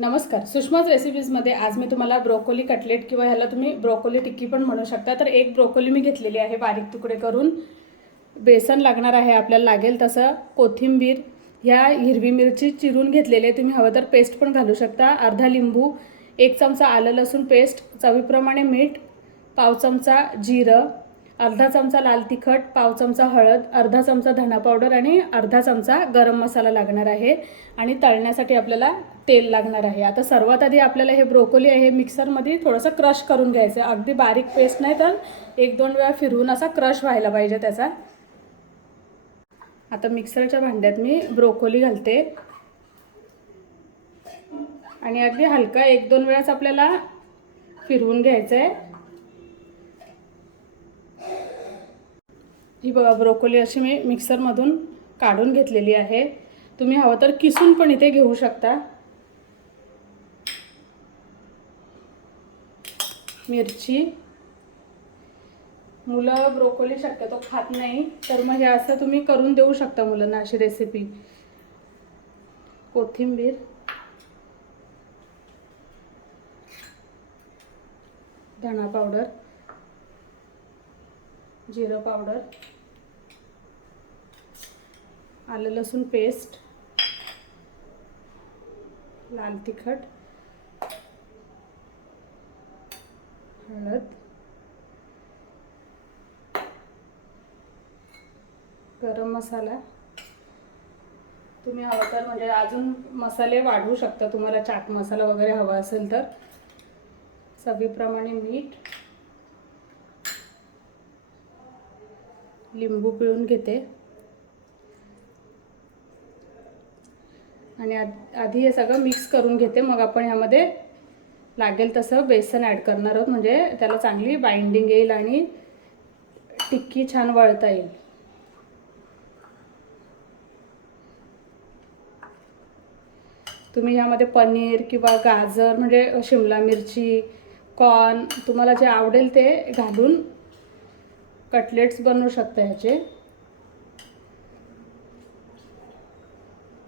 नमस्कार. सुषमाज रेसिपीजमध्ये आज मी तुम्हाला ब्रोकोली कटलेट किंवा ह्याला तुम्ही ब्रोकोली टिक्की पण म्हणू शकता. तर एक ब्रोकोली मी घेतलेली आहे बारीक तुकडे करून. बेसन लागणार आहे आपल्याला लागेल तसं. कोथिंबीर ह्या हिरवी मिरची चिरून घेतलेली आहे. तुम्ही हवं तर पेस्ट पण घालू शकता. अर्धा लिंबू एक चमचा आलं लसूण पेस्ट चवीप्रमाणे मीठ पाव चमचा जिरं अर्धा चमचा लाल तिखट पाव चमचा हळद अर्धा चमचा धना पावडर आणि अर्धा चमचा गरम मसाला लागणार आहे आणि तळण्यासाठी आपल्याला तेल लागणार आहे. आता सर्वात आधी आपल्याला हे ब्रोकोली आहे हे मिक्सरमध्ये थोडंसं क्रश करून घ्यायचं आहे. अगदी बारीक पेस्ट नाही तर एक दोन वेळा फिरवून असा क्रश व्हायला पाहिजे त्याचा. आता मिक्सरच्या भांड्यात मी ब्रोकोली घालते. आणि अगदी हलका एक दोन वेळाच आपल्याला फिरवून घ्यायचं आहे ही बघा ब्रोकोली अशी मी मिक्सरमधून काढून घेतलेली आहे. तुम्ही हवं तर किसून पण इथे घेऊ शकता. मिरची. मुलं ब्रोकोली शक्यतो खात नाही तर मग हे असं तुम्ही करून देऊ शकता मुलांना अशी रेसिपी कोथिंबीर. धणा पावडर. जिरं पावडर. आलं लसूण पेस्ट लाल तिखट. हळद. गरम मसाला. तुम्ही हवं तर म्हणजे अजून मसाले वाढवू शकता. तुम्हाला चाट मसाला वगैरे हवा असेल तर. चवीप्रमाणे मीठ. लिंबू पिळून घेते. आणि आधी हे सगळं मिक्स करून घेते. मग आपण ह्यामध्ये लागेल तसं बेसन ॲड करणार आहोत. म्हणजे त्याला चांगली बाइंडिंग येईल आणि टिक्की छान वळता येईल. तुम्ही ह्यामध्ये पनीर किंवा गाजर म्हणजे शिमला मिरची कॉर्न तुम्हाला जे आवडेल ते घालून कटलेट्स बनवू शकता ह्याचे.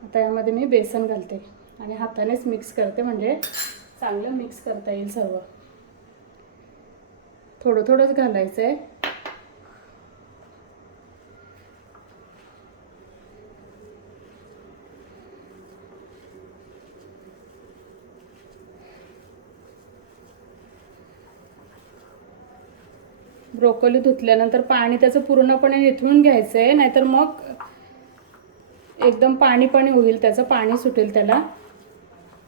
आता यामध्ये मी बेसन घालते आणि हातानेच मिक्स करते म्हणजे चांगलं मिक्स करता येईल सर्व. थोडं थोडंच घालायचं आहे ब्रोकोली धुतल्यानंतर पाणी त्याचं पूर्णपणे निथळून घ्यायचं आहे नाहीतर मग एकदम पाणी पाणी होईल त्याचं पाणी सुटेल त्याला.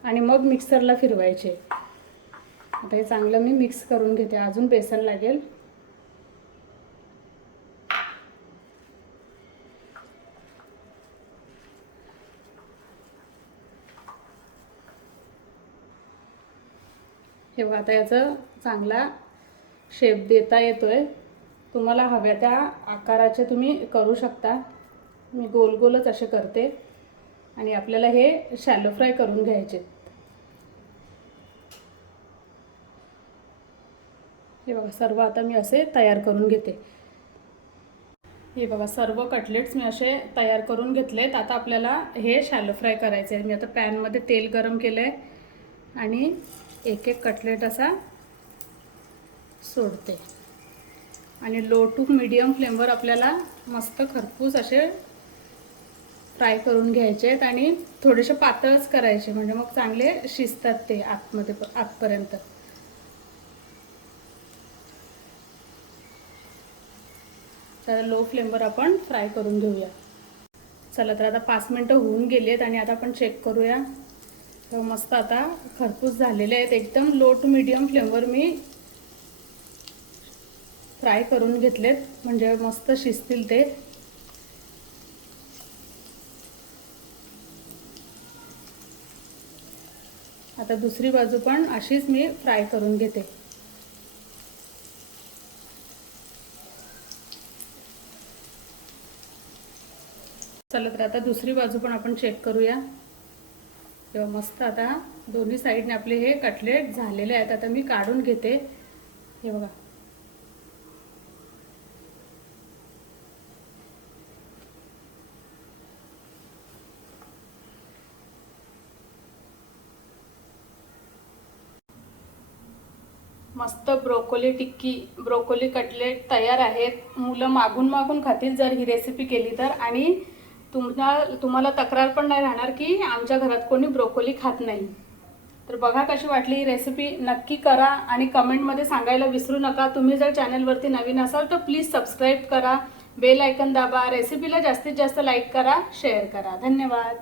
आणि मग मिक्सरला फिरवायचे. आता हे चांगलं मी मिक्स करून घेते अजून बेसन लागेल. हे आता याचं चांगला शेप देता येतोय. तुम्हाला हव्या त्या आकाराचे तुम्ही करू शकता. मी गोल गोलच असे करते आणि आपल्याला हे शॅलो फ्राय करून घ्यायचे. हे बघा सर्व आता मी असे तयार करून घेते. हे बघा सर्व कटलेट्स मी असे तयार करून घेतलेत. आता आपल्याला हे शॅलो फ्राय करायचे आहे. मी आता पॅनमध्ये तेल गरम केलं आहे आणि एक एक कटलेट असा सोडते. आणि लो टू मिडियम फ्लेमवर आपल्याला मस्त खरपूस असे फ्राय करून घ्यायचे आहेत आणि थोडेसे पातळच करायचे म्हणजे मग चांगले शिजतात ते आतमध्ये आतपर्यंत. तर लो फ्लेमवर आपण फ्राय करून घेऊया. चला तर आता पाच मिनटं होऊन गेली आहेत आणि आता आपण चेक करूया. तर मस्त आता खरपूस झालेले आहेत. एकदम लो टू मिडियम फ्लेमवर मी फ्राय करून घेतलेत. म्हणजे मस्त शिजतील ते. आता दुसरी बाजू पण अशीच मी फ्राय करून घेते. चला तर आता दुसरी बाजू पण आपण चेक करूया. तेव्हा मस्त आता दोन्ही साईडने आपले हे कटलेट झालेले आहेत. आता मी काढून घेते. हे बघा. मस्त ब्रोकोली टिक्की ब्रोकोली कटलेट तयार आहेत. मुलं मागून मागून खातील जर ही रेसिपी केली तर. आणि तुम्हाला तुम्हाला तक्रार पण नाही राहणार की आमच्या घरात कोणी ब्रोकोली खात नाही. तर बघा कशी वाटली ही रेसिपी नक्की करा आणि कमेंटमध्ये सांगायला विसरू नका. तुम्ही जर चॅनलवरती नवीन असाल तर प्लीज सबस्क्राईब करा. बेल आयकन दाबा. रेसिपीला जास्तीत जास्त लाईक करा. शेअर करा. धन्यवाद.